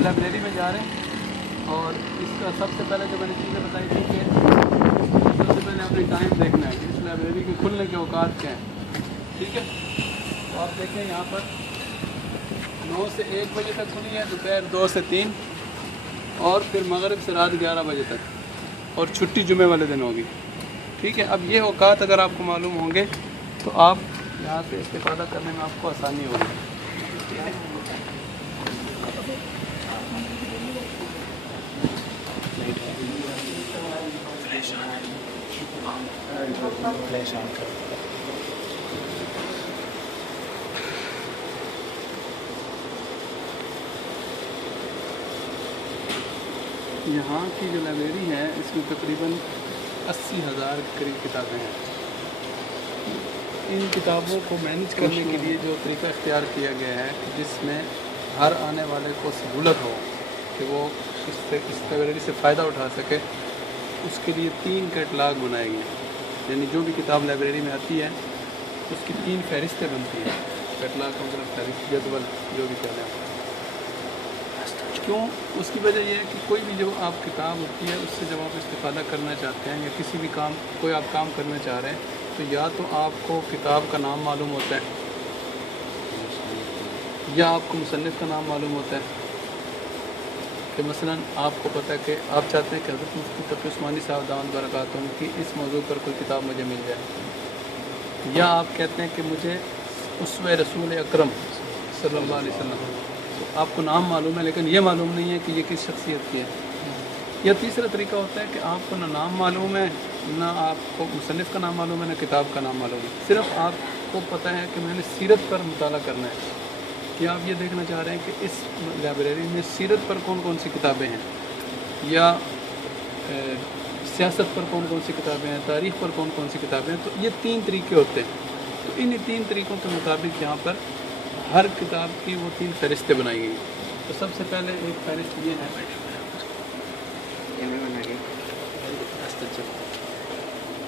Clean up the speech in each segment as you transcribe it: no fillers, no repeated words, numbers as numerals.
اب لائبریری میں جا رہے ہیں اور اس کا سب سے پہلے جو میں نے چیزیں بتائی تھی کہ سب سے پہلے اپنی ٹائم دیکھنا ہے کہ اس لائبریری کے کھلنے کے اوقات کیا ہیں. ٹھیک ہے, تو آپ دیکھیں یہاں پر 9 سے 1 بجے تک کھلی ہے, دوپہر 2 سے 3, اور پھر مغرب سے رات 11 بجے تک, اور چھٹی جمعے والے دن ہوگی. ٹھیک ہے, اب یہ اوقات اگر آپ کو معلوم ہوں گے تو آپ یہاں سے استفادہ کرنے میں آپ کو آسانی ہوگی. یہاں کی جو لائبریری ہے اس میں تقریباً 80,000 کے قریب کتابیں ہیں. ان کتابوں کو مینیج کرنے کے لیے جو طریقہ اختیار کیا گیا ہے کہ جس میں ہر آنے والے کو سہولت ہو کہ وہ اس لائبریری سے فائدہ اٹھا سکے, اس کے لیے 3 کیٹلاگ بنائے گئے ہیں. یعنی جو بھی کتاب لائبریری میں آتی ہے اس کی 3 فہرستیں بنتی ہیں. کیٹلاگ کا مطلب فہرست, جدول, جو بھی کہتے ہیں. کیوں؟ اس کی وجہ یہ ہے کہ کوئی بھی جو آپ کتاب ہوتی ہے اس سے جب آپ استفادہ کرنا چاہتے ہیں یا کسی بھی کام, کوئی آپ کام کرنا چاہ رہے ہیں, تو یا تو آپ کو کتاب کا نام معلوم ہوتا ہے یا آپ کو مصنف کا نام معلوم ہوتا ہے. کہ مثلا آپ کو پتہ ہے کہ آپ چاہتے ہیں کہ حضرت مفتی تقی عثمانی صاحب دامت برکاتہم کی اس موضوع پر کوئی کتاب مجھے مل جائے, یا آپ کہتے ہیں کہ مجھے اسوہ رسول اکرم صلی اللہ علیہ وسلم, تو آپ کو نام معلوم ہے لیکن یہ معلوم نہیں ہے کہ یہ کس شخصیت کی ہے. یا تیسرا طریقہ ہوتا ہے کہ آپ کو نہ نام معلوم ہے, نہ آپ کو مصنف کا نام معلوم ہے, نہ کتاب کا نام معلوم ہے, صرف آپ کو پتہ ہے کہ میں نے سیرت پر مطالعہ کرنا ہے. یا آپ یہ دیکھنا چاہ رہے ہیں کہ اس لائبریری میں سیرت پر کون کون سی کتابیں ہیں, یا سیاست پر کون کون سی کتابیں ہیں, تاریخ پر کون کون سی کتابیں ہیں. تو یہ 3 طریقے ہوتے ہیں. تو ان 3 طریقوں کے مطابق یہاں پر ہر کتاب کی وہ 3 فہرستیں بنائی گئی. تو سب سے پہلے ایک فہرست یہ ہے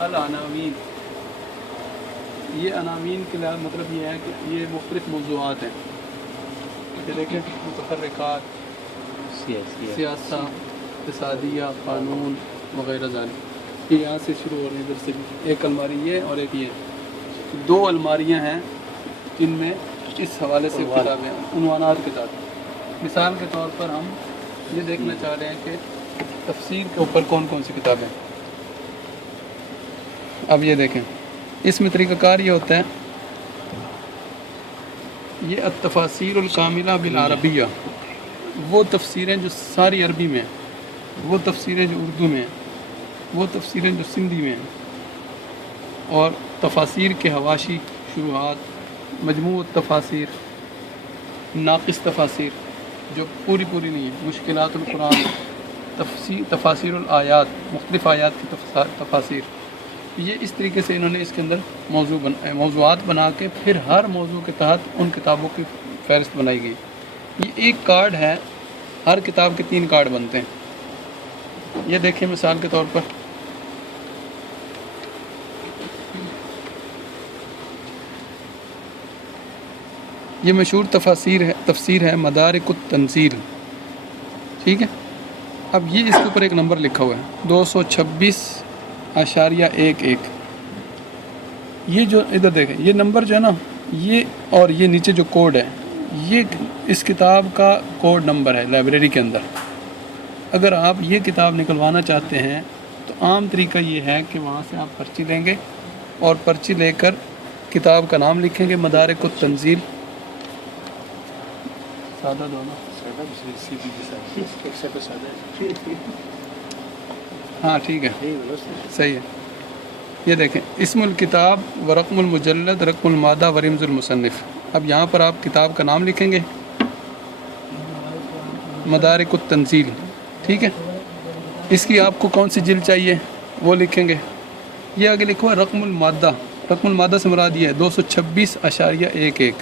العناوین. یہ عناوین کے مطلب یہ ہے کہ یہ مختلف موضوعات ہیں. یہ دیکھیں, متحرکات, سیاست, اقتصادیہ, قانون وغیرہ ذالک. یہ یہاں سے شروع ہو رہی ہے, ادھر سے ایک الماری یہ اور ایک یہ, 2 الماریاں ہیں جن میں اس حوالے سے کتابیں ہیں, عنوانات کتابیں. مثال کے طور پر ہم یہ دیکھنا چاہ رہے ہیں کہ تفسیر کے اوپر کون کون سی کتابیں ہیں. اب یہ دیکھیں, اس میں طریقہ کار یہ ہوتا ہے, یہ التفاسیر الکاملہ بالعربیہ, وہ تفسیریں جو ساری عربی میں ہیں, وہ تفسیریں جو اردو میں ہیں, وہ تفسیریں جو سندھی میں ہیں, اور تفاسیر کے حواشی, شروحات, مجموع التفاسیر, ناقص تفاسیر جو پوری نہیں ہے, مشکلات القرآن, تفاسیر الآیات, مختلف آیات کی تفاسیر. یہ اس طریقے سے انہوں نے اس کے اندر موضوعات بنا کے پھر ہر موضوع کے تحت ان کتابوں کی فہرست بنائی گئی. یہ ایک کارڈ ہے, ہر کتاب کے 3 کارڈ بنتے ہیں. یہ دیکھیں مثال کے طور پر, یہ مشہور تفسیر ہے مدارک التنزیل. ٹھیک ہے, اب یہ اس کے اوپر ایک نمبر لکھا ہوا ہے 226.11. یہ جو ادھر دیکھیں, یہ نمبر جو ہے نا, یہ اور یہ نیچے جو کوڈ ہے, یہ اس کتاب کا کوڈ نمبر ہے لائبریری کے اندر. اگر آپ یہ کتاب نکلوانا چاہتے ہیں تو عام طریقہ یہ ہے کہ وہاں سے آپ پرچی لیں گے, اور پرچی لے کر کتاب کا نام لکھیں گے, مدارک التنزیل. سادہ دونوں, ہاں ٹھیک ہے, صحیح ہے. یہ دیکھیں, اسم الکتاب و رقم المجلد, رقم المادہ و رمز المصنف. اب یہاں پر آپ کتاب کا نام لکھیں گے, مدارک التنزیل. ٹھیک ہے, اس کی آپ کو کون سی جلد چاہیے وہ لکھیں گے. یہ آگے لکھو ہے رقم المادہ. رقم المادہ سے مراد یہ ہے 226.11.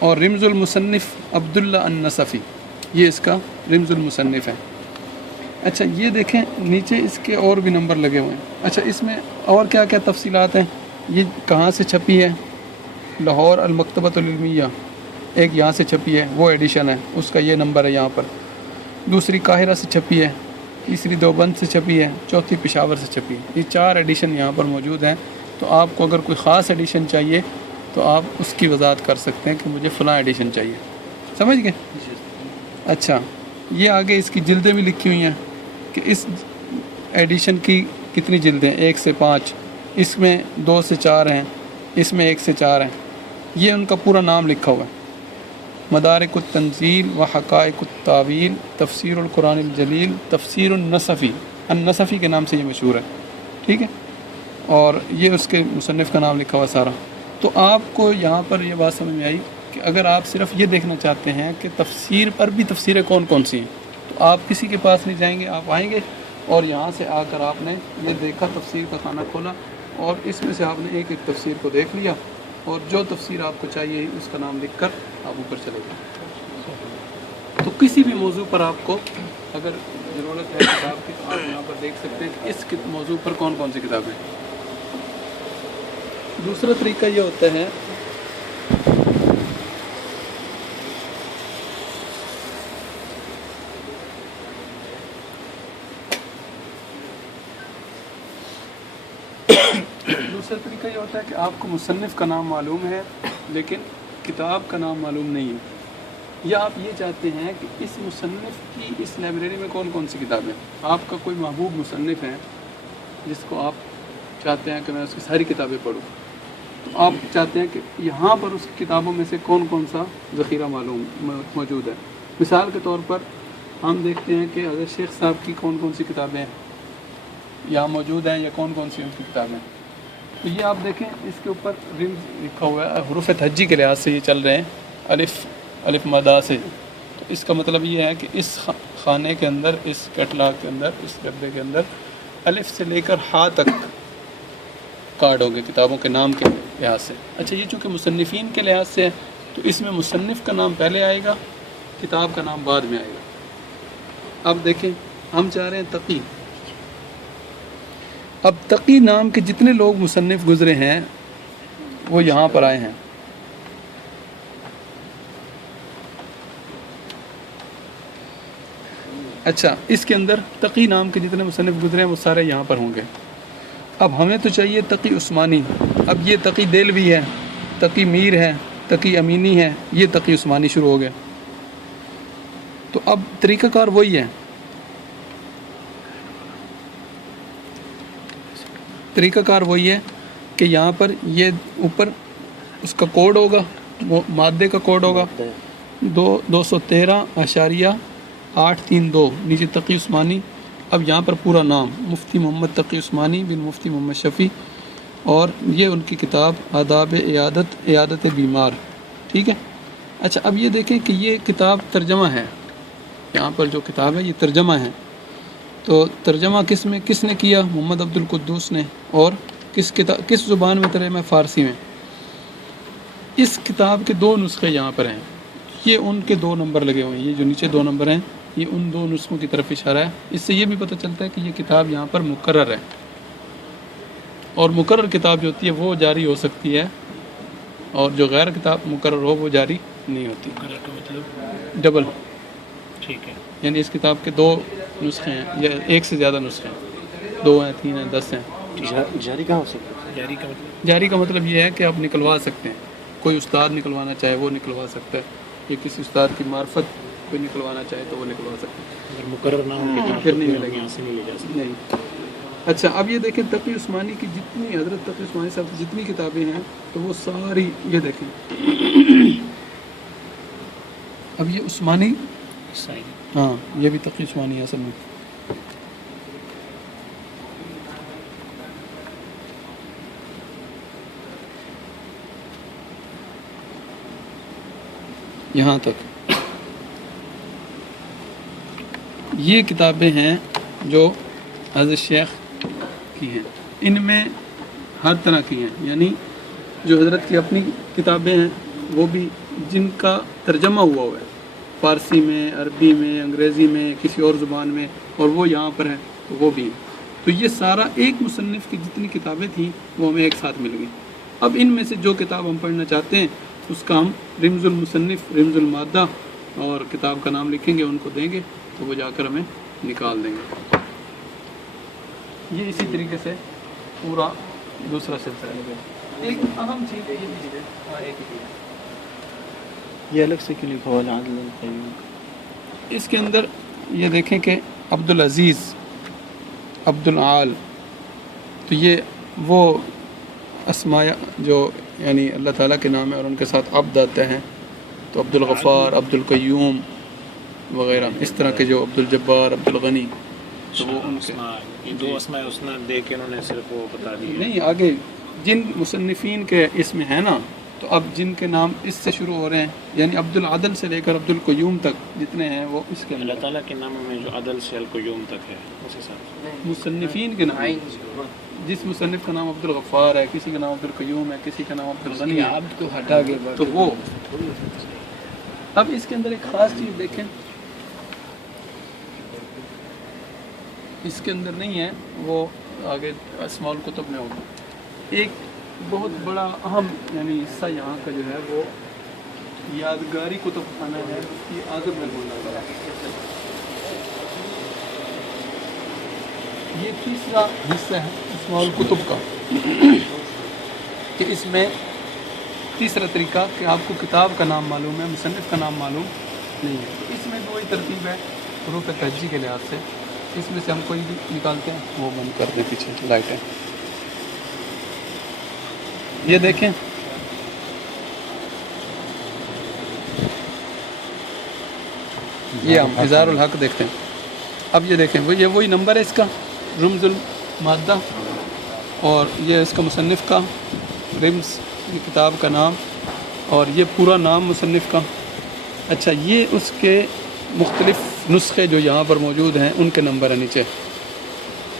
اور رمز المصنف عبداللہ النصفی, یہ اس کا رمز المصنف ہے. اچھا یہ دیکھیں نیچے اس کے اور بھی نمبر لگے ہوئے ہیں. اچھا اس میں اور کیا کیا تفصیلات ہیں, یہ کہاں سے چھپی ہے, لاہور المکتبۃ العلمیہ, ایک یہاں سے چھپی ہے وہ ایڈیشن ہے، اس کا یہ نمبر ہے یہاں پر، دوسری قاہرہ سے چھپی ہے، تیسری دیوبند سے چھپی ہے، چوتھی پشاور سے چھپی ہے۔ یہ 4 ایڈیشن یہاں پر موجود ہیں۔ تو آپ کو اگر کوئی خاص ایڈیشن چاہیے تو آپ اس کی وضاحت کر سکتے ہیں کہ مجھے فلاں ایڈیشن چاہیے، سمجھ گئے؟ اچھا، یہ آگے اس کی جلدیں بھی لکھی ہوئی ہیں کہ اس ایڈیشن کی کتنی جلدیں، 1 سے 5، اس میں 2 سے 4 ہیں، اس میں 1 سے 4 ہیں، یہ ان کا پورا نام لکھا ہوا ہے۔ مدارک التنزیل و حقائق التاویل، تفسیر القرآن الجلیل، تفسیر النصفی کے نام سے یہ مشہور ہے، ٹھیک ہے، اور یہ اس کے مصنف کا نام لکھا ہوا سارا۔ تو آپ کو یہاں پر یہ بات سمجھ میں آئی کہ اگر آپ صرف یہ دیکھنا چاہتے ہیں کہ تفسیر پر بھی تفسیریں کون کون سی ہیں، تو آپ کسی کے پاس نہیں جائیں گے، آپ آئیں گے اور یہاں سے آ کر آپ نے یہ دیکھا، تفسیر کا خانہ کھولا اور اس میں سے آپ نے ایک ایک تفسیر کو دیکھ لیا اور جو تفسیر آپ کو چاہیے اس کا نام لکھ کر آپ اوپر چلے گئے۔ تو کسی بھی موضوع پر آپ کو اگر ضرورت ہے کتاب کی تو آپ یہاں پر دیکھ سکتے ہیں کہ اس موضوع پر کون کون سی کتابیں ہیں۔ دوسرا طریقہ یہ ہوتا ہے کہ آپ کو مصنف کا نام معلوم ہے لیکن کتاب کا نام معلوم نہیں ہے، یا آپ یہ چاہتے ہیں کہ اس مصنف کی اس لائبریری میں کون کون سی کتابیں، آپ کا کوئی محبوب مصنف ہے جس کو آپ چاہتے ہیں کہ میں اس کی ساری کتابیں پڑھوں، تو آپ چاہتے ہیں کہ یہاں پر اس کتابوں میں سے کون کون سا ذخیرہ موجود ہے۔ مثال کے طور پر ہم دیکھتے ہیں کہ اگر شیخ صاحب کی کون کون سی کتابیں یہاں موجود ہیں یا کون کون سی ان کی کتابیں، تو یہ آپ دیکھیں اس کے اوپر رمز لکھا ہوا ہے، حروف تہجی کے لحاظ سے یہ چل رہے ہیں، الف مدہ سے، تو اس کا مطلب یہ ہے کہ اس خانے کے اندر، اس کیٹلاگ کے اندر، اس ڈبے کے اندر الف سے لے کر ہا تک کارڈ ہوں گے کتابوں کے نام کے لحاظ سے۔ اچھا، یہ چونکہ مصنفین کے لحاظ سے ہے تو اس میں مصنف کا نام پہلے آئے گا، کتاب کا نام بعد میں آئے گا۔ اب دیکھیں ہم چاہ رہے ہیں تقی، اب تقی نام کے جتنے لوگ مصنف گزرے ہیں وہ یہاں پر آئے ہیں۔ اچھا، اس کے اندر تقی نام کے جتنے مصنف گزرے ہیں وہ سارے یہاں پر ہوں گے۔ اب ہمیں تو چاہیے تقی عثمانی، اب یہ تقی دہلوی ہے، تقی میر ہے، تقی امینی ہے، یہ تقی عثمانی شروع ہو گیا۔ تو اب طریقہ کار وہی ہے، طریقہ کار وہی ہے کہ یہاں پر یہ اوپر اس کا کوڈ ہوگا، مادے کا کوڈ ہوگا 213.832، نیچے تقی عثمانی۔ اب یہاں پر پورا نام مفتی محمد تقی عثمانی بن مفتی محمد شفیع، اور یہ ان کی کتاب آداب عیادت بیمار، ٹھیک ہے۔ اچھا، اب یہ دیکھیں کہ یہ کتاب ترجمہ ہے، یہاں پر جو کتاب ہے یہ ترجمہ ہے، تو ترجمہ کس نے کیا؟ محمد عبد القدوس نے، اور کس زبان میں ترجمہ؟ فارسی میں۔ اس کتاب کے 2 نسخے یہاں پر ہیں، یہ ان کے 2 نمبر لگے ہوئے ہیں، یہ جو نیچے 2 نمبر ہیں یہ ان 2 نسخوں کی طرف اشارہ ہے۔ اس سے یہ بھی پتہ چلتا ہے کہ یہ کتاب یہاں پر مقرر ہے، اور مقرر کتاب جو ہوتی ہے وہ جاری ہو سکتی ہے، اور جو غیر کتاب مقرر ہو وہ جاری نہیں ہوتی۔ مطلب ڈبل، ٹھیک ہے، یعنی اس کتاب کے 2 نسخے ہیں یا 1 سے زیادہ نسخے ہیں، 2 ہیں، 3 ہیں، 10 ہیں۔ جاری کہاں ہو سکتا ہے؟ جاری کا مطلب یہ ہے کہ آپ نکلوا سکتے ہیں، کوئی استاد نکلوانا چاہے وہ نکلوا سکتا ہے، یا کسی استاد کی معرفت کوئی نکلوانا چاہے تو وہ نکلوا سکتے ہیں۔ اگر مقرر نہ ہو پھر نہیں ملے گی، یہاں سے نہیں لے جا سکتے۔ نہیں۔ اچھا، اب یہ دیکھیں تقی عثمانی کی جتنی، حضرت تقی عثمانی صاحب کی جتنی کتابیں ہیں تو وہ ساری، یہ دیکھیں اب یہ عثمانی، ہاں یہ بھی تقی عثمانی ہے اصل میں۔ یہاں تک یہ کتابیں ہیں جو حضرت شیخ کی ہیں، ان میں ہر طرح کی ہیں، یعنی جو حضرت کی اپنی کتابیں ہیں وہ بھی جن کا ترجمہ ہوا ہے فارسی میں، عربی میں، انگریزی میں، کسی اور زبان میں، اور وہ یہاں پر ہیں تو وہ بھی ہیں۔ تو یہ سارا ایک مصنف کی جتنی کتابیں تھیں وہ ہمیں ایک ساتھ مل گئی۔ اب ان میں سے جو کتاب ہم پڑھنا چاہتے ہیں اس کا ہم رمز المصنف، رمز المادہ اور کتاب کا نام لکھیں گے، ان کو دیں گے تو وہ جا کر ہمیں نکال دیں گے. یہ اسی طریقے سے پورا دوسرا سلسلہ ہے. ایک اہم چیز یہ بھی ہے، ایک ہی چیز یہ الگ سے کیوں لکھا ہوا العدل القیوم؟ اس کے اندر یہ دیکھیں کہ عبد العزیز، عبد العال، تو یہ وہ اسماء جو یعنی اللہ تعالیٰ کے نام ہے اور ان کے ساتھ عبد آتے ہیں، تو عبد الغفار، عبد القیوم وغیرہ اس طرح کے جو عبد الجبار، عبد الغنی، تو وہ ان کے یہ دو اسماء حسنہ دے کے انہوں نے صرف وہ بتا دی. نہیں. آگے جن مصنفین کے اس میں ہے نا، تو اب جن کے نام اس سے شروع ہو رہے ہیں، یعنی عبد العدل سے لے کر عبد القیوم تک جتنے ہیں وہ اس کے اللہ اندر تعالیٰ کے ناموں میں جو عدل سے القیوم تک ہے اس حساب سے. مصنفین کے نام، جس مصنف کا نام عبد الغفار ہے، کسی کا نام عبد القیوم ہے، کسی کا نام عبد الغنی ہے، آپ تو ہٹا کے تو وہ اب اس کے اندر ایک خاص چیز دیکھیں، اس کے اندر نہیں ہے، وہ آگے اسماء الکتب میں ہوگا. ایک بہت بڑا اہم یعنی حصہ یہاں کا جو ہے وہ یادگاری کتب خانہ ہے، اس کی اعظم میں بولا ہے. یہ تیسرا حصہ ہے اسماء الکتب کا، کہ اس میں تیسرا طریقہ کہ آپ کو کتاب کا نام معلوم ہے، مصنف کا نام معلوم نہیں ہے. تو اس میں دو ہی ترتیب ہے حروف تہجی کے لحاظ سے. اس میں سے ہم کوئی بھی نکالتے ہیں، وہ بند کر دیں پیچھے لائٹیں. یہ دیکھیں، یہ ہم اظہار الحق دیکھتے ہیں. اب یہ دیکھیں، یہ وہی نمبر ہے اس کا، رمز المادہ، اور یہ اس کا مصنف کا رمز، یہ کتاب کا نام، اور یہ پورا نام مصنف کا. اچھا، یہ اس کے مختلف نسخے جو یہاں پر موجود ہیں ان کے نمبر ہیں نیچے.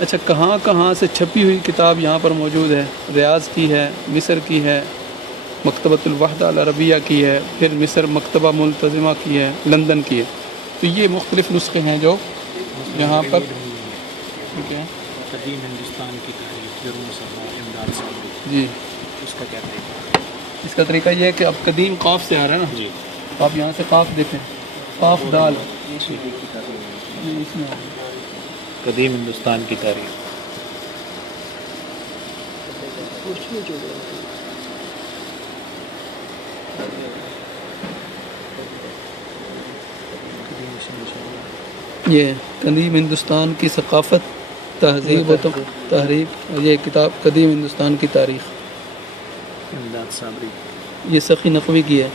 اچھا، کہاں کہاں سے چھپی ہوئی کتاب یہاں پر موجود ہے؟ ریاض کی ہے، مصر کی ہے، مکتبۃ الوحدہ العربیہ کی ہے، پھر مصر مکتبہ ملتزمہ کی ہے، لندن کی ہے. تو یہ مختلف نسخے ہیں جو یہاں پر ٹھیک ہے. قدیم ہندوستان کی تاریخ ضرور صاحب امداد صاحب، جی، اس کا کیا طریقہ؟ اس کا طریقہ یہ ہے کہ اب قدیم قاف سے آ رہا ہے نا، جی، تو آپ یہاں سے قاف دیکھیں، قاف دال، یہ اس میں آ رہا ہے. قدیم ہندوستان کی تاریخ. یہ قدیم ہندوستان کی ثقافت، تہذیب و تحریک، یہ کتاب قدیم ہندوستان کی تاریخ، امداد صابری. یہ سخی نقوی کی ہے.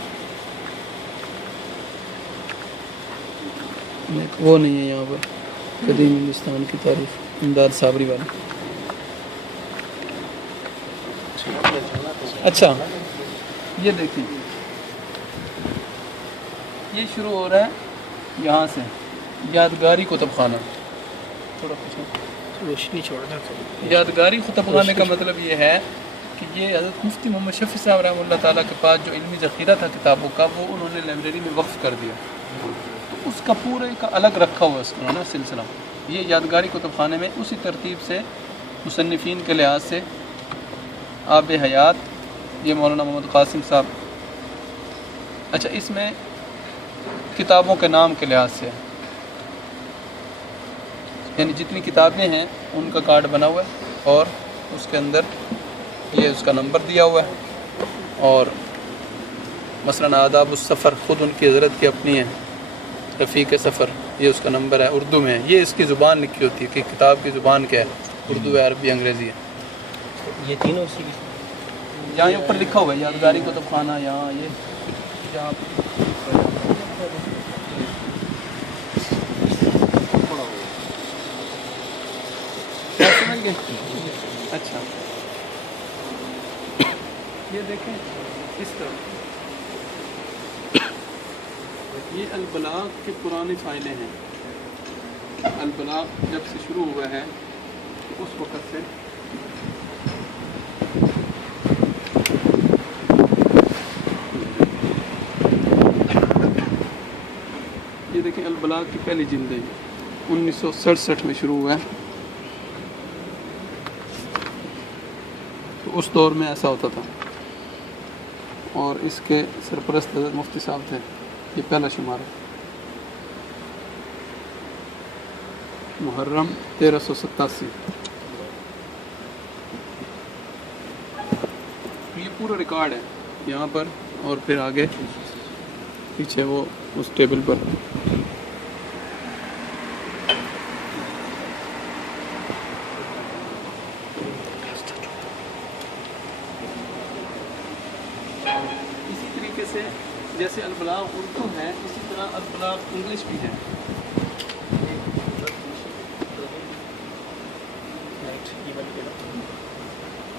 وہ نہیں ہے یہاں پر قدیم ہندوستان کی تاریخ، امداد صابری والا. اچھا، یہ دیکھیں، یہ شروع ہو رہا ہے یہاں سے، یادگاری کتب خانہ. تھوڑا پیچھے روشنی چھوڑنا. یادگاری کتب خانے کا مطلب یہ ہے کہ یہ حضرت مفتی محمد شفیع صاحب رحمۃ اللہ تعالیٰ کے پاس جو علمی ذخیرہ تھا کتابوں کا، وہ انہوں نے لائبریری میں وقف کر دیا. تو اس کا پورے کا الگ رکھا ہوا اس کا نا سلسلہ. یہ یادگاری کتب خانے میں اسی ترتیب سے مصنفین کے لحاظ سے آب حیات، یہ مولانا محمد قاسم صاحب. اچھا، اس میں کتابوں کے نام کے لحاظ سے، یعنی جتنی کتابیں ہیں ان کا کارڈ بنا ہوا ہے، اور اس کے اندر یہ اس کا نمبر دیا ہوا ہے. اور مثلاً آداب السفر خود ان کی حضرت کی اپنی ہے، رفیق سفر، یہ اس کا نمبر ہے، اردو میں ہے. یہ اس کی زبان لکھی ہوتی ہے کہ کتاب کی زبان کیا ہے، اردو ہے، عربی، انگریزی ہے. یہ تینوں اسی کی یہاں اوپر لکھا ہوا ہے یادگاری کتب خانہ. یہاں یہ جہاں سمجھ گئے. اچھا، یہ دیکھیں اس طرح، یہ البلاغ کے پرانے فائلیں ہیں. البلاغ جب سے شروع ہوا ہے اس وقت سے یہ دیکھیں، البلاغ کی پہلی جلد ہے، 1967 میں شروع ہوا ہے. تو اس دور میں ایسا ہوتا تھا. اور اس کے سرپرست حضرت مفتی صاحب تھے. یہ پہلا شمار ہے. محرم 1387. یہ پورا ریکارڈ ہے یہاں پر، اور پھر آگے پیچھے وہ اس ٹیبل پر. اسی طریقے سے جیسے البلاغ اردو ہے، اسی طرح البلاغ انگلش بھی ہے.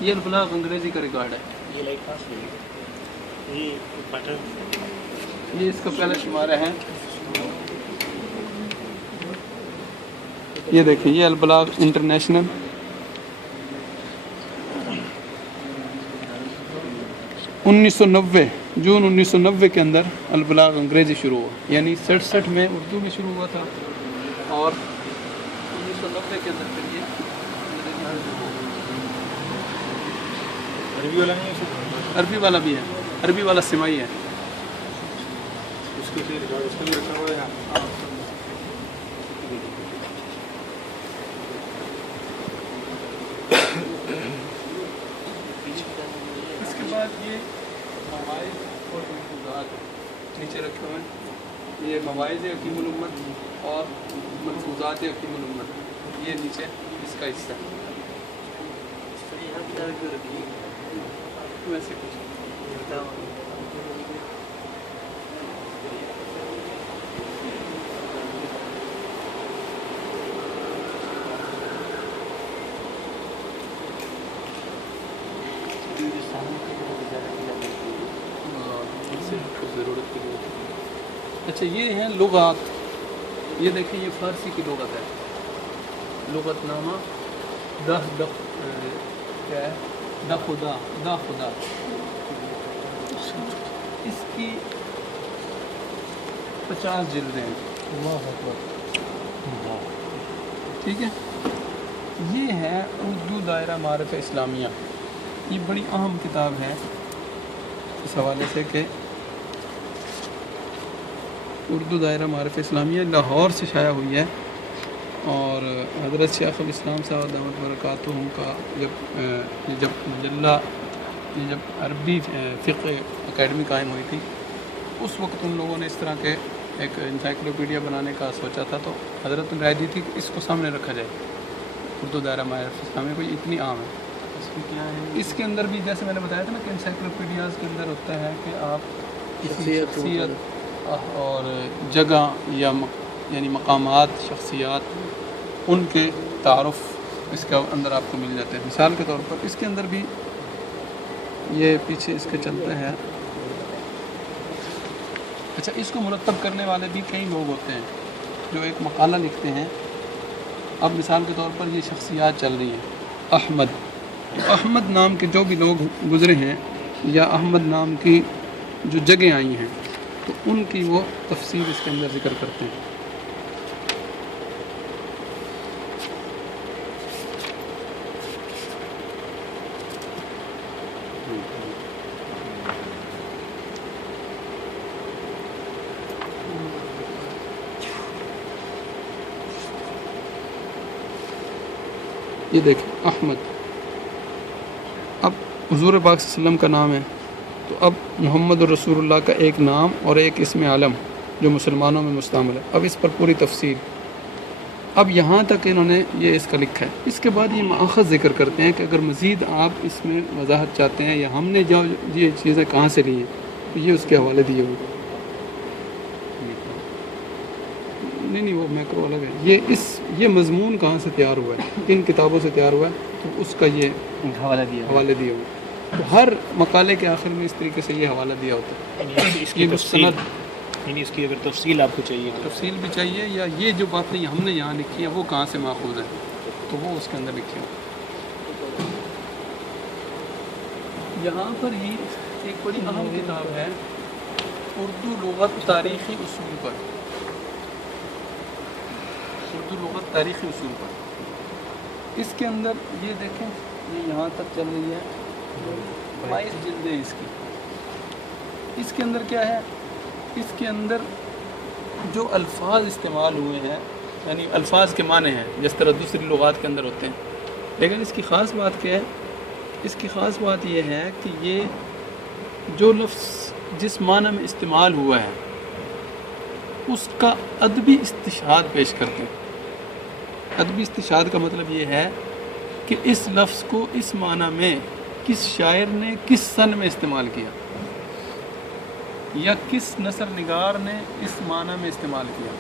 یہ البلاغ انگریزی کا ریکارڈ ہے. یہ اس کا پہلا شمارہ ہے. یہ دیکھیں، یہ البلاغ انٹرنیشنل. جون 1990 کے اندر البلاغ انگریزی شروع ہوا، یعنی 67 میں اردو میں شروع ہوا تھا، اور 1990 کے اندر پھر یہ عربی والا بھی ہے. عربی والا سمائی ہے. اس کے بعد یہ مواعظ اور منصوبات نیچے رکھے ہوئے ہیں. یہ مواعظ حکیم الامت اور منصوبات حکیم الامت، یہ نیچے اس کا حصہ ہے. ویسے کچھ ضرورت کی ضرورت. اچھا، یہ ہیں لغات. یہ دیکھیں، یہ فارسی کی لغت ہے. لغت نامہ کیا ہے؟ دا خدا. اس کی 50 جلدیں ہیں. ٹھیک ہے. یہ ہے اردو دائرہ معارف اسلامیہ. یہ بڑی اہم کتاب ہے اس حوالے سے کہ اردو دائرہ معارف اسلامیہ لاہور سے شائع ہوئی ہے، اور حضرت شیخ الاسلام صاحب دامت برکاتہم کا جب عربی فقہ اکیڈمی قائم ہوئی تھی، اس وقت ان لوگوں نے اس طرح کے ایک انسائکلوپیڈیا بنانے کا سوچا تھا. تو حضرت نے رائے دی تھی کہ اس کو سامنے رکھا جائے. اردو دائرہ معارف اسلامیہ کوئی اتنی عام ہے. اس کے اندر بھی جیسے میں نے بتایا تھا نا کہ انسائکلوپیڈیاز کے اندر ہوتا ہے کہ آپ کسی شخصیت اور جگہ یعنی مقامات، شخصیات، ان کے تعارف اس کے اندر آپ کو مل جاتے ہیں. مثال کے طور پر اس کے اندر بھی یہ پیچھے اس کے چلتے ہیں. اچھا، اس کو مرتب کرنے والے بھی کئی لوگ ہوتے ہیں جو ایک مقالہ لکھتے ہیں. اب مثال کے طور پر یہ شخصیات چل رہی ہیں. احمد نام کے جو بھی لوگ گزرے ہیں، یا احمد نام کی جو جگہیں آئی ہیں، تو ان کی وہ تفصیل اس کے اندر ذکر کرتے ہیں. یہ دیکھیں احمد. اب حضور پاک صلی اللہ علیہ وسلم کا نام ہے، تو اب محمد الرسول اللہ کا ایک نام اور ایک اسم عالم جو مسلمانوں میں مستعمل ہے. اب اس پر پوری تفصیل. اب یہاں تک انہوں نے یہ اس کا لکھا ہے. اس کے بعد یہ ماخذ ذکر کرتے ہیں کہ اگر مزید آپ اس میں وضاحت چاہتے ہیں یا ہم نے جو یہ چیزیں کہاں سے لی ہیں، تو یہ اس کے حوالے دیے ہوئے. نہیں وہ میکرو الگ ہے. یہ مضمون کہاں سے تیار ہوا ہے، کن کتابوں سے تیار ہوا ہے، تو اس کا یہ حوالے دیے ہوئے. تو ہر مقالے کے آخر میں اس طریقے سے یہ حوالہ دیا ہوتا ہے. اس کی مستند، یعنی اس کی اگر تفصیل آپ کو چاہیے، تفصیل بھی چاہیے، یا یہ جو باتیں ہم نے یہاں لکھی ہیں وہ کہاں سے ماخوذ ہیں، تو وہ اس کے اندر لکھی ہیں. یہاں پر ہی ایک بڑی اہم کتاب ہے اردو لغت تاریخی اصول پر. اردو لغت تاریخی اصول پر اس کے اندر یہ دیکھیں، یہ یہاں تک چل رہی ہے. 22 جلدیں اس کی. اس کے اندر کیا ہے؟ اس کے اندر جو الفاظ استعمال ہوئے ہیں یعنی الفاظ کے معنی ہیں جس طرح دوسری لغات کے اندر ہوتے ہیں، لیکن اس کی خاص بات کیا ہے؟ اس کی خاص بات یہ ہے کہ یہ جو لفظ جس معنی میں استعمال ہوا ہے اس کا ادبی استشہاد پیش کرتے ہیں۔ ادبی استشہاد کا مطلب یہ ہے کہ اس لفظ کو اس معنی میں کس شاعر نے کس سن میں استعمال کیا یا کس نثر نگار نے اس معنی میں استعمال کیا،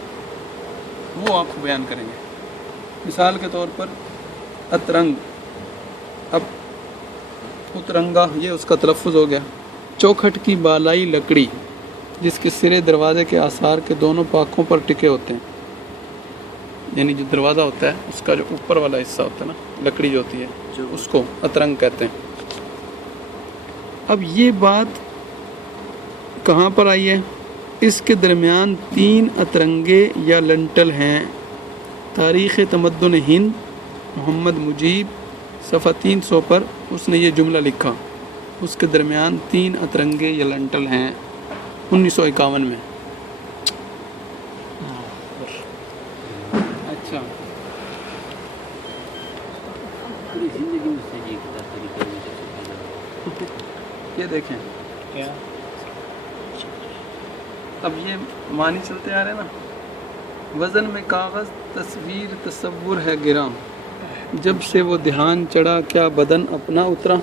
وہ آپ کو بیان کریں گے۔ مثال کے طور پر اترنگ، اب اترنگا یہ اس کا تلفظ ہو گیا۔ چوکھٹ کی بالائی لکڑی جس کے سرے دروازے کے آثار کے دونوں پاکوں پر ٹکے ہوتے ہیں، یعنی جو دروازہ ہوتا ہے اس کا جو اوپر والا حصہ ہوتا ہے نا، لکڑی جو ہوتی ہے اس کو اترنگ کہتے ہیں۔ اب یہ بات کہاں پر آئی ہے؟ اس کے درمیان 3 اترنگے یا لنٹل ہیں۔ تاریخ تمدن ہند محمد مجیب صفحہ 300 پر اس نے یہ جملہ لکھا، اس کے درمیان 3 اترنگے یا لنٹل ہیں، 1951 میں۔ اچھا یہ دیکھیں، کیا اب یہ معنی چلتے آ رہے ہیں نا، وزن میں کاغذ تصویر تصور ہے گراں، جب سے وہ دھیان چڑھا کیا بدن اپنا اترا۔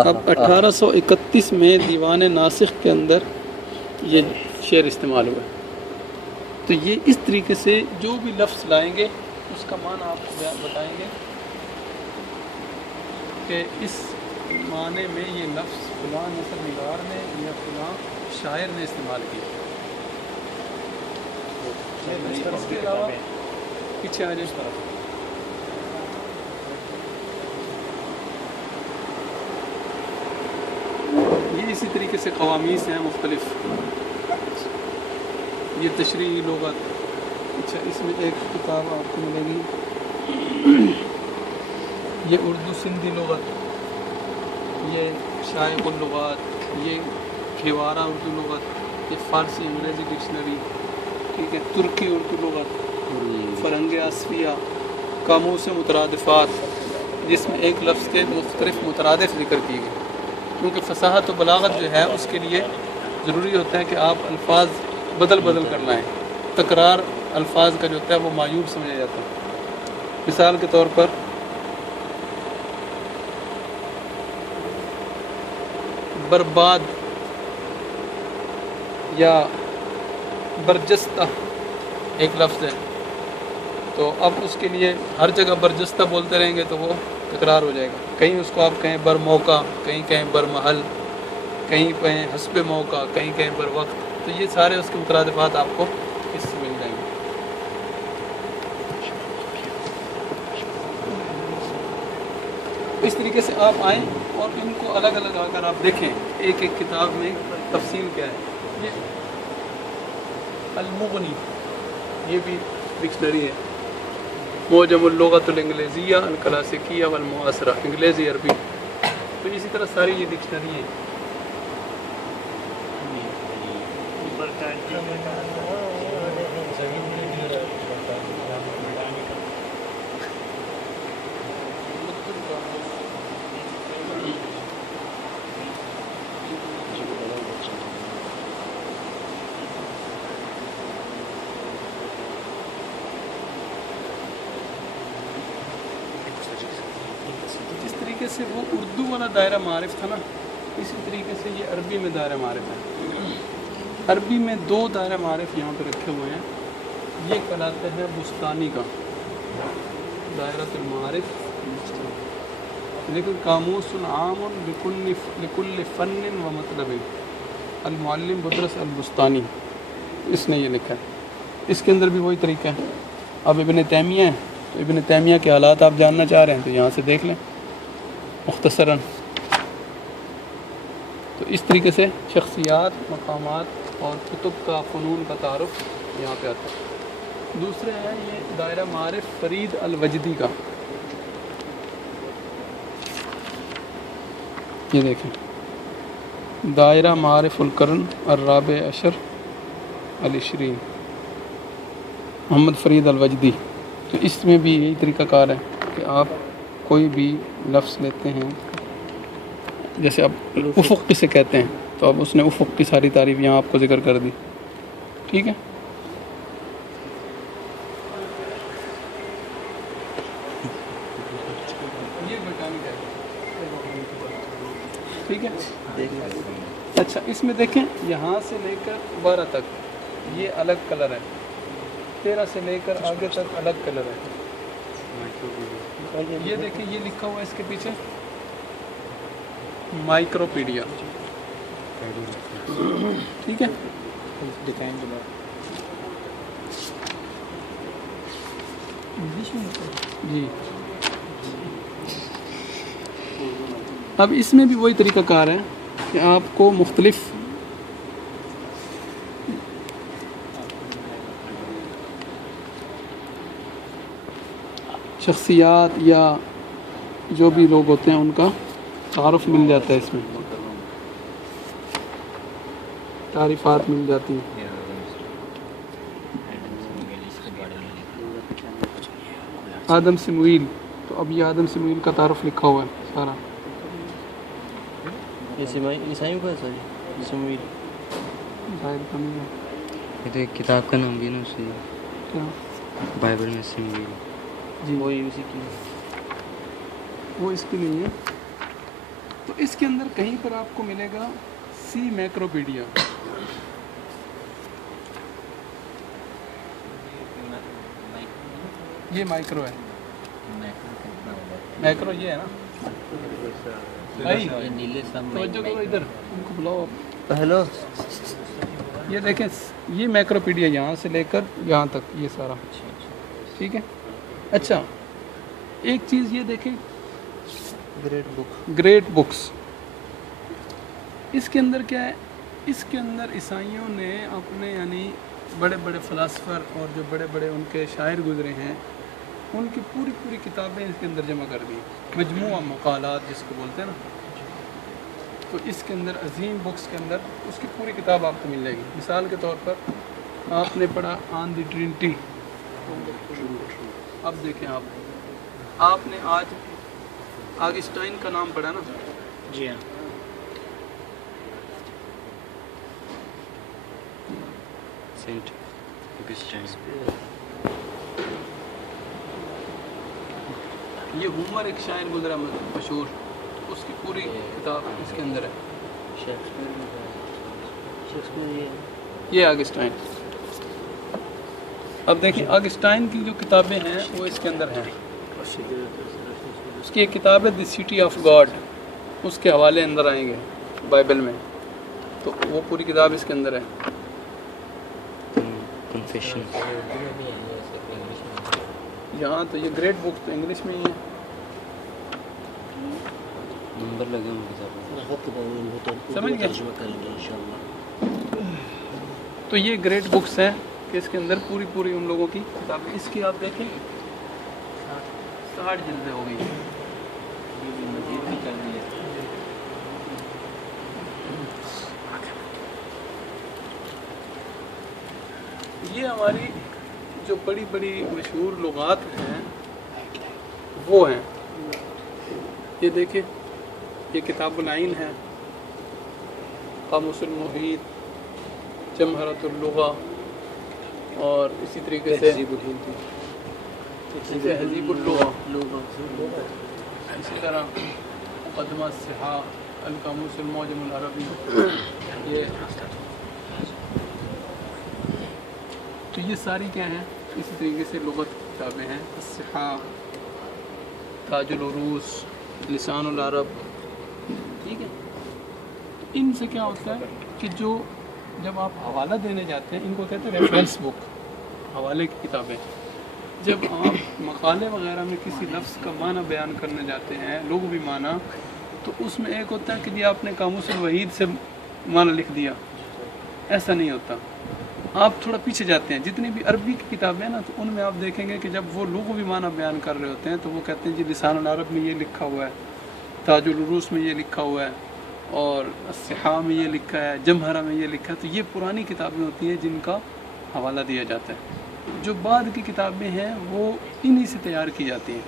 اب 1831 میں دیوان ناسخ کے اندر یہ شعر استعمال ہوا، تو یہ اس طریقے سے جو بھی لفظ لائیں گے اس کا معنی آپ کو بتائیں گے کہ اس معنی میں یہ لفظ فلاں نثر نگار نے یا فلاں شاعر نے استعمال کیا۔ اس کے علاوہ پیچھے آ جائیں، یہ اسی طریقے سے قوامیس ہیں مختلف، یہ تشریحی لغت۔ اچھا اس میں ایک کتاب آپ کو ملے گی، یہ اردو سندھی لغت، یہ شائق اللغات، یہ کھیوارہ اردو لغت، یہ فارسی انگریزی ڈکشنری، ٹھیک ہے، ترکی اردو لغت، فرنگ آصفیہ، قاموس مترادفات جس میں ایک لفظ کے مختلف مترادف ذکر کیے گئے، کیونکہ فصاحت و بلاغت جو ہے اس کے لیے ضروری ہوتا ہے کہ آپ الفاظ بدل بدل کر لائیں، تکرار الفاظ کا جو ہوتا ہے وہ معیوب سمجھا جاتا ہے۔ مثال کے طور پر برباد یا برجستہ ایک لفظ ہے، تو اب اس کے لیے ہر جگہ برجستہ بولتے رہیں گے تو وہ تکرار ہو جائے گا، کہیں اس کو آپ کہیں بر موقع، کہیں کہیں بر محل، کہیں کہیں حسب موقع، کہیں کہیں بر وقت، تو یہ سارے اس کے مترادفات آپ کو اس سے مل جائیں گے۔ اس طریقے سے آپ آئیں اور ان کو الگ الگ اگر آپ دیکھیں ایک ایک کتاب میں تفصیل کیا ہے۔ یہ المغنی یہ بھی ڈکشنری ہے، معجم اللغت الانگلیزیہ الکلاسیکیہ والمعاصرہ، انگلیزی عربی، تو اسی طرح ساری یہ ڈکشنری ہے۔ جس طریقے سے وہ اردو والا دائرہ معارف تھا نا، اسی طریقے سے یہ عربی میں دائرہ معارف ہے۔ عربی میں 2 دائرہ معارف یہاں پہ رکھے ہوئے ہیں، یہ کہلاتے ہیں بستانی کا دائرۃ المعارف، لیکن قاموس عام لکل فن و مطلب، المعلم بدرس البستانی اس نے یہ لکھا ہے۔ اس کے اندر بھی وہی طریقہ ہے۔ اب ابن تیمیہ ہے تو ابن تیمیہ کے حالات آپ جاننا چاہ رہے ہیں تو یہاں سے دیکھ لیں مختصراً۔ تو اس طریقے سے شخصیات، مقامات اور کتب کا، فنون کا تعارف یہاں پہ آتا ہے۔ دوسرے ہے یہ دائرہ معارف فرید الوجدی کا، یہ دیکھیں دائرہ معارف القرن الرابع عشر العشرین محمد فرید الوجدی. تو اس میں بھی یہی طریقہ کار ہے کہ آپ کوئی بھی لفظ لیتے ہیں، جیسے اب افق کسے کہتے ہیں، تو اب اس نے افق کی ساری تعریف یہاں آپ کو ذکر کر دی. ٹھیک ہے. ٹھیک ہے. اچھا اس میں دیکھیں یہاں سے لے کر 12 تک یہ الگ کلر ہے، 13 سے لے کر آگے تک الگ کلر ہے. یہ دیکھیں یہ لکھا ہوا ہے اس کے پیچھے مائکروپیڈیا. ٹھیک ہے. جی اب اس میں بھی وہی طریقہ کار ہے کہ آپ کو مختلف شخصیات یا جو بھی لوگ ہوتے ہیں ان کا تعارف مل جاتا ہے، اس میں تعریفات مل جاتی ہیں. آدم سمویل، تو اب یہ آدم سمویل کا تعارف لکھا ہوا ہے سارا. عیسائیوں کا سر سمویل ظاہر کا نہیں ہے. یہ تو ایک کتاب کا نام بھی ہے نا اسی کیا؟ بائبل میں سمویل. جی وہی اسی کی وہ اس کی نہیں ہے. تو اس کے اندر کہیں پر آپ کو ملے گا سی میکروپیڈیا. یہ مائکرو ہے، میکرو یہ ہے نا. بھائی توجہ کرو ادھر، ان کو بلاؤ. ہیلو. یہ دیکھیں یہ میکروپیڈیا یہاں سے لے کر یہاں تک یہ سارا. ٹھیک ہے. اچھا ایک چیز یہ دیکھیں گریٹ بکس. اس کے اندر کیا ہے؟ اس کے اندر عیسائیوں نے اپنے یعنی بڑے بڑے فلاسفر اور جو بڑے بڑے ان کے شاعر گزرے ہیں ان کی پوری پوری کتابیں اس کے اندر جمع کر دی، مجموعہ مقالات جس کو بولتے ہیں نا. تو اس کے اندر عظیم بکس کے اندر اس کی پوری کتاب آپ کو مل جائے گی. مثال کے طور پر آپ نے پڑھا آن دی ٹرینٹی. اب دیکھیں آپ نے آج آگسٹائن کا نام پڑھا نا. جی ہاں. Saint Augustine. یہ ہومر ایک شاعر گزرا مشہور، اس کی پوری کتاب اس کے اندر ہے. یہ آگسٹائن. اب دیکھیں آگسٹائن کی جو کتابیں ہیں وہ اس کے اندر ہیں. اس کی ایک کتاب ہے دی سٹی آف گاڈ، اس کے حوالے اندر آئیں گے بائبل میں، تو وہ پوری کتاب اس کے اندر ہے. کنفیشن. یہاں تو یہ گریٹ بک تو انگلش میں ہی ہے. نمبر لگے ہوں گے سمجھ گئے. تو یہ گریٹ بکس ہیں کہ اس کے اندر پوری پوری ان لوگوں کی کتابیں. اس کی آپ دیکھیں 60 جلدیں ہو گئی ہیں. یہ ہماری جو بڑی بڑی مشہور لغات ہیں وہ ہیں. یہ دیکھیں یہ کتاب العین ہے، قاموس المحیط، جمہرۃ اللغہ، اور اسی طریقے سے تہذیب اللغہ، اسی طرح مقدمہ الصحاح، القاموس المعجم العربی. یہ تو یہ ساری کیا ہیں اسی طریقے سے لغت کی کتابیں ہیں. الصحاح، تاج العروس، لسان العرب. ٹھیک ہے. ان سے کیا ہوتا ہے کہ جو جب آپ حوالہ دینے جاتے ہیں ان کو کہتے ہیں ریفرنس بک، حوالے کی کتابیں. جب آپ مقالے وغیرہ میں کسی لفظ کا معنی بیان کرنے جاتے ہیں لغوی معنی، تو اس میں ایک ہوتا ہے کہ جی آپ نے قاموس الوحید سے معنی لکھ دیا، ایسا نہیں ہوتا. آپ تھوڑا پیچھے جاتے ہیں. جتنی بھی عربی کی کتابیں ہیں نا تو ان میں آپ دیکھیں گے کہ جب وہ لغوی معنی بیان کر رہے ہوتے ہیں تو وہ کہتے ہیں جی لسان العرب میں یہ لکھا ہوا ہے، تاج العروس میں یہ لکھا ہوا ہے، اور الصحاح میں یہ لکھا ہے، جمہرہ میں یہ لکھا ہے، تو یہ پرانی کتابیں ہوتی ہیں جن کا حوالہ دیا جاتا ہے۔ جو بعد کی کتابیں ہیں وہ انہی سے تیار کی جاتی ہیں،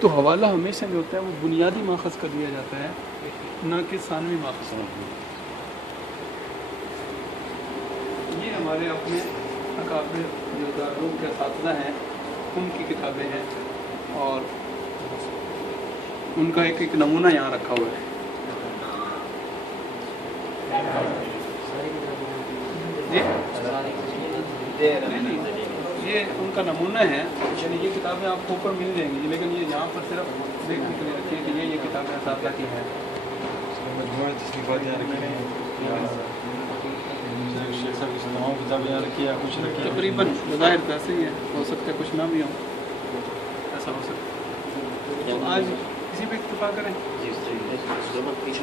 تو حوالہ ہمیشہ جو ہوتا ہے وہ بنیادی ماخذ کر دیا جاتا ہے، نہ کہ ثانوی ماخذ۔ یہ ہمارے اپنے اکابر جو دارالعلوم کے اساتذہ ہیں ان کی کتابیں ہیں، اور ان کا ایک نمونہ یہاں رکھا ہوا ہے۔ نہیں، یہ ان کا نمونہ ہے، یعنی یہ کتابیں آپ کو اوپر مل جائیں گی، لیکن یہ یہاں پر صرف دیکھنے کے لیے رکھی ہے کہ یہ کتابیں اساتذہ کی ہیں۔ مجموعہ تصنیفات یہاں رکھی ہیں، شیخ صاحب کی تمام کتابیں یہاں رکھی ہیں، کچھ رکھی ہیں تقریباً بظاہر تو ایسے ہی ہے، ہو سکتا ہے کچھ نہ بھی ہو، ایسا ہو سکتا ہے۔ تو آج کسی پہ اکتفا کریں؟ پیچھے